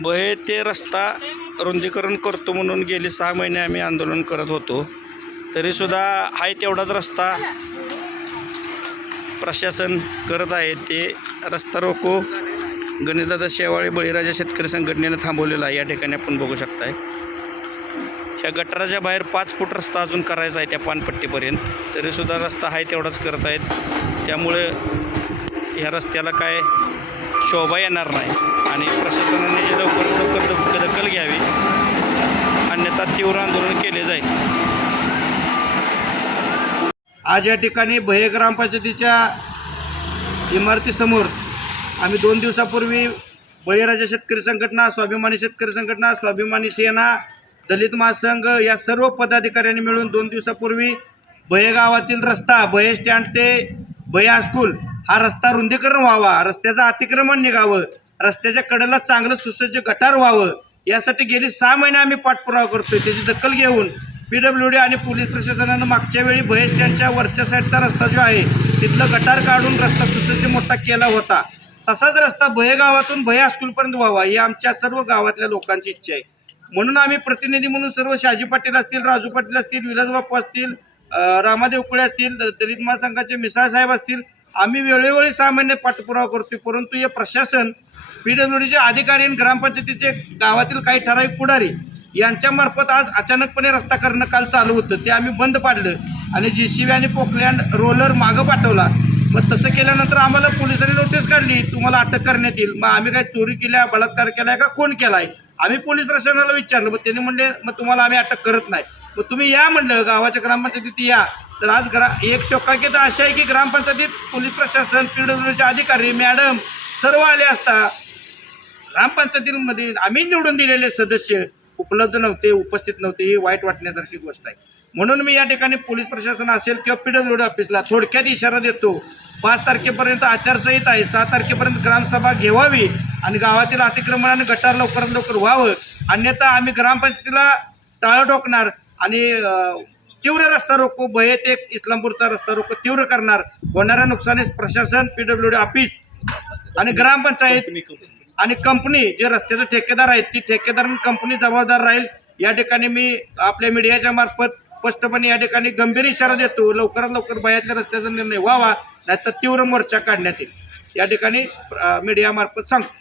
बहे ते रस्ता रुंदीकरण करतो म्हणून गेली सहा महिने आम्ही आंदोलन करत होतो. तरीसुद्धा आहे तेवढाच रस्ता प्रशासन करत आहे. ते रस्ता रोको. गणेशदादा शेवाळे बळीराजा शेतकरी संघटनेनं थांबवलेला आहे. या ठिकाणी आपण बघू शकताय. ह्या गटाराच्या बाहेर पाच फूट रस्ता अजून करायचा आहे त्या पानपट्टीपर्यंत. तरीसुद्धा रस्ता आहे तेवढाच करत आहेत. त्यामुळे ह्या रस्त्याला काय शोभा येणार नाही. आणि प्रशासनाने जे लवकर लवकर दख- दखल घ्यावी अन्यथा तीव्र आंदोलन केले जाईल. आज या ठिकाणी भये ग्रामपंचायतीच्या इमारतीसमोर आम्ही दोन दिवसापूर्वी बळीराजा शेतकरी संघटना स्वाभिमानी शेतकरी संघटना स्वाभिमानी सेना दलित महासंघ या सर्व पदाधिकाऱ्यांनी मिळून दोन दिवसापूर्वी भये गावातील रस्ता भये स्टँड ते भये हायस्कूल हा रस्ता रुंदीकरण व्हावा रस्त्याचं अतिक्रमण निघावं रस्त्याच्या कडेला चांगलं सुसज्ज गटार व्हावं. यासाठी गेली सहा महिने आम्ही पाठपुरावा करतोय. त्याची दखल घेऊन पी डब्ल्यू डी आणि पोलीस प्रशासनानं मागच्या वेळी भये स्टँडच्या वरच्या साईडचा रस्ता जो आहे तिथलं गटार काढून रस्ता सुसज्ज मोठा केला होता. तसाच रस्ता भये गावातून भये हायस्कूलपर्यंत व्हावा ही आमच्या सर्व गावातल्या लोकांची इच्छा आहे. म्हणून आम्ही प्रतिनिधी म्हणून सर्व शाजी पाटील असतील राजू पाटील असतील विलासबाप्पा असतील रामादेव कुळे असतील दलित महासंघाचे मिसाळ साहेब असतील आम्ही वेळोवेळी सामान्य पाठपुरावा करतोय. परंतु हे प्रशासन पी डब्ल्यू डीचे अधिकारी आणि ग्रामपंचायतीचे गावातील काही ठराविक पुढारी यांच्यामार्फत आज अचानकपणे रस्ता करणं काल चालू होतं. ते आम्ही बंद पाडलं आणि जे सी आणि पोकलँड रोलर मागं पाठवला. मग तसं केल्यानंतर आम्हाला पोलिसांनी नोटीस काढली तुम्हाला अटक करण्यात येईल. मग आम्ही काय चोरी केल्या बलात्कार केलाय का कोण केलाय? आम्ही पोलीस प्रशासनाला विचारलं मग त्यांनी म्हणले मग तुम्हाला आम्ही अटक करत नाही. मग तुम्ही या म्हणलं गावाच्या ग्रामपंचायतीत या. तर आज ग्रा एक शोकांकित अशी आहे की ग्रामपंचायतीत पोलीस प्रशासन पी डब्ल्यूचे अधिकारी मॅडम सर्व आले असता ग्रामपंचायतीमध्ये आम्ही निवडून दिलेले सदस्य उपलब्ध नव्हते उपस्थित नव्हते ही वाईट वाटण्यासारखी गोष्ट आहे. म्हणून मी या ठिकाणी पोलीस प्रशासन असेल किंवा पी डब्ल्यू ऑफिसला थोडक्यात इशारा देतो पाच तारखेपर्यंत आचारसंहिता आहे सहा तारखेपर्यंत ग्रामसभा घेवावी आणि गावातील अतिक्रमण आणि गटार लवकरात लवकर व्हावं. अन्यथा आम्ही ग्रामपंचायतीला टाळं ठोकणार आणि तीव्र रस्ता रोको बहेत एक इस्लामपूरचा रस्ता रोको तीव्र करणार. होणाऱ्या नुकसानीस प्रशासन पी डब्ल्यू डी ऑफिस आणि ग्रामपंचायत आणि कंपनी जे रस्त्याचे ठेकेदार आहेत ती ठेकेदार आणि कंपनी जबाबदार राहील. या ठिकाणी मी आपल्या मीडियाच्या मार्फत स्पष्टपणे या ठिकाणी गंभीर इशारा देतो. लवकरात लवकर बयातल्या रस्त्याचा निर्णय व्हावा नाहीतर तीव्र मोर्चा काढण्यात येईल. या ठिकाणी मीडियामार्फत सांगतो.